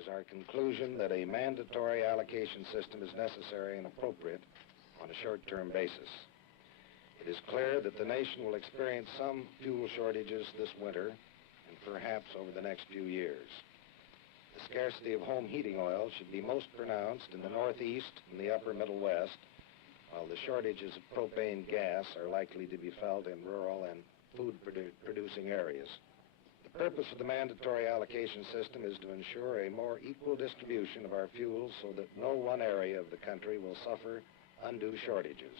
is our conclusion that a mandatory allocation system is necessary and appropriate on a short-term basis. It is clear that the nation will experience some fuel shortages this winter and perhaps over the next few years. The scarcity of home heating oil should be most pronounced in the Northeast and the upper Middle West, while the shortages of propane gas are likely to be felt in rural and food-producing areas. The purpose of the mandatory allocation system is to ensure a more equal distribution of our fuels so that no one area of the country will suffer undue shortages.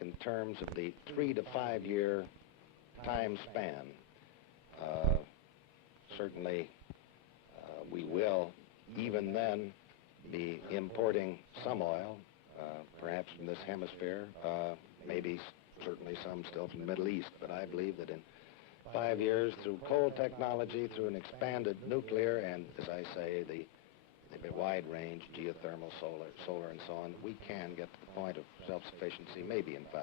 In terms of the 3 to 5 year time span, certainly we will even then be importing some oil, perhaps from this hemisphere, maybe certainly some still from the Middle East, but I believe that in 5 years, through coal technology, through an expanded nuclear and, as I say, the wide range, geothermal, solar, and so on, we can get to the point of self-sufficiency maybe in 5.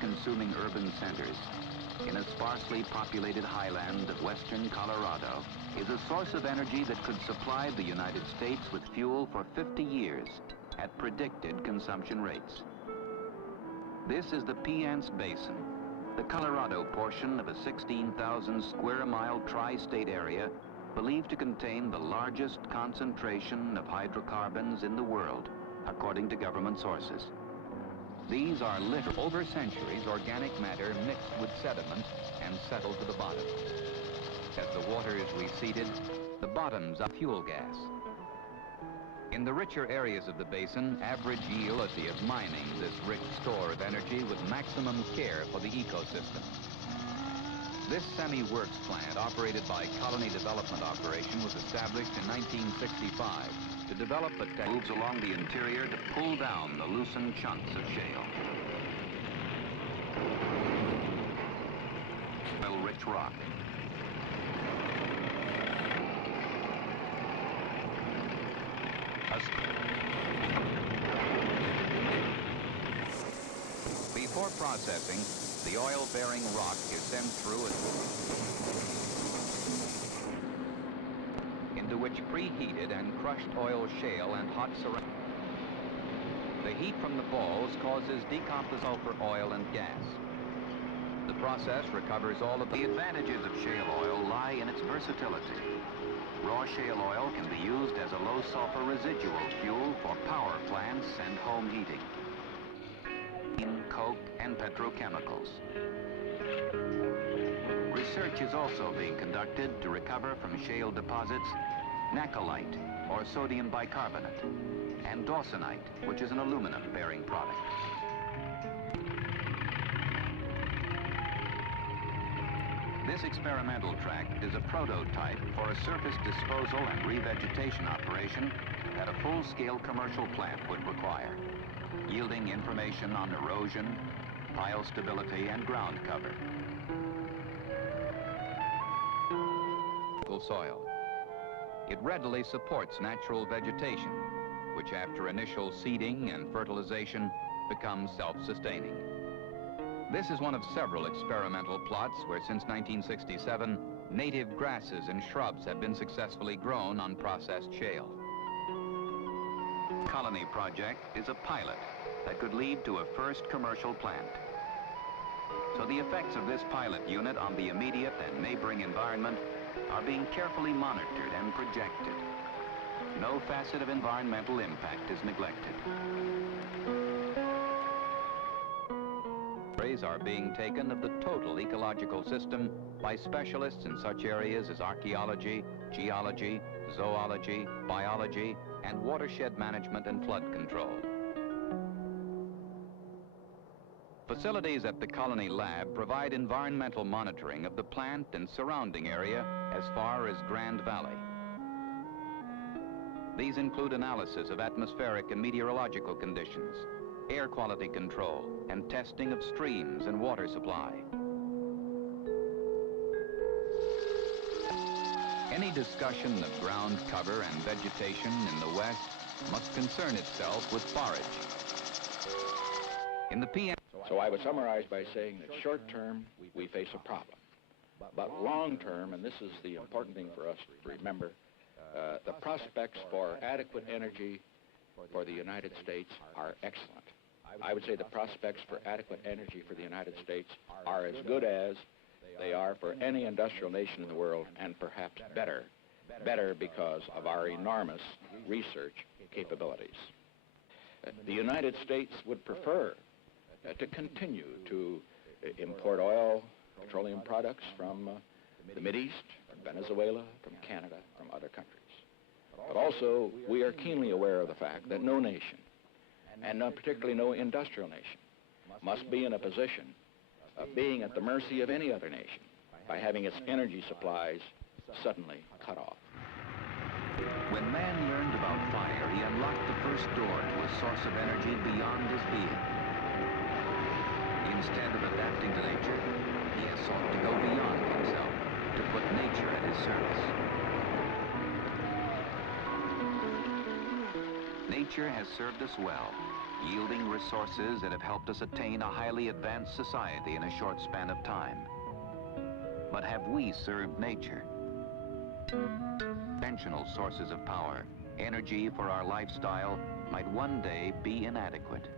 Consuming urban centers in a sparsely populated highland of western Colorado is a source of energy that could supply the United States with fuel for 50 years at predicted consumption rates. This is the Piceance Basin, the Colorado portion of a 16,000 square mile tri-state area believed to contain the largest concentration of hydrocarbons in the world, according to government sources. These are littered over centuries organic matter mixed with sediment and settled to the bottom. As the water is receded, the bottoms are fuel gas. In the richer areas of the basin, average yield of mining this rich store of energy with maximum care for the ecosystem. This semi-works plant, operated by Colony Development Operation, was established in 1965 to develop a technique moves along the interior to pull down the loosened chunks of shale. Oil-rich rock. Before processing, the oil-bearing rock is sent through into which preheated and crushed oil shale and hot ceramic. The heat from the balls causes decomposed sulfur oil and gas. The process recovers all of the advantages of shale oil lie in its versatility. Raw shale oil can be used as a low sulfur residual fuel for power plants and home heating, in coke and petrochemicals. Research is also being conducted to recover from shale deposits nacolite or sodium bicarbonate, an and dawsonite, which is an aluminum-bearing product. This experimental tract is a prototype for a surface disposal and revegetation operation that a full-scale commercial plant would require, yielding information on erosion, pile stability, and ground cover. Soil. It readily supports natural vegetation, which after initial seeding and fertilization becomes self-sustaining. This is one of several experimental plots where since 1967, native grasses and shrubs have been successfully grown on processed shale. Colony project is a pilot that could lead to a first commercial plant. So the effects of this pilot unit on the immediate and neighboring environment are being carefully monitored and projected. No facet of environmental impact is neglected. Surveys are being taken of the total ecological system by specialists in such areas as archaeology, geology, zoology, biology, and watershed management and flood control. Facilities at the Colony Lab provide environmental monitoring of the plant and surrounding area as far as Grand Valley. These include analysis of atmospheric and meteorological conditions, air quality control, and testing of streams and water supply. Any discussion of ground cover and vegetation in the West must concern itself with forage. In the PM... So I would summarize by saying that short term, we face a problem. But long term, and this is the important thing for us to remember, the prospects for adequate energy for the United States are excellent. I would say the prospects for adequate energy for the United States are as good as they are for any industrial nation in the world, and perhaps better. Better because of our enormous research capabilities. The United States would prefer to continue to import oil, petroleum products from the Mideast, from Venezuela, from Canada, from other countries. But also, we are keenly aware of the fact that no nation, and particularly no industrial nation, must be in a position of being at the mercy of any other nation by having its energy supplies suddenly cut off. When man learned about fire, he unlocked the first door to a source of energy beyond his being. Instead of adapting to nature, he has sought to go beyond himself, to put nature at his service. Nature has served us well, yielding resources that have helped us attain a highly advanced society in a short span of time. But have we served nature? Conventional sources of power, energy for our lifestyle, might one day be inadequate.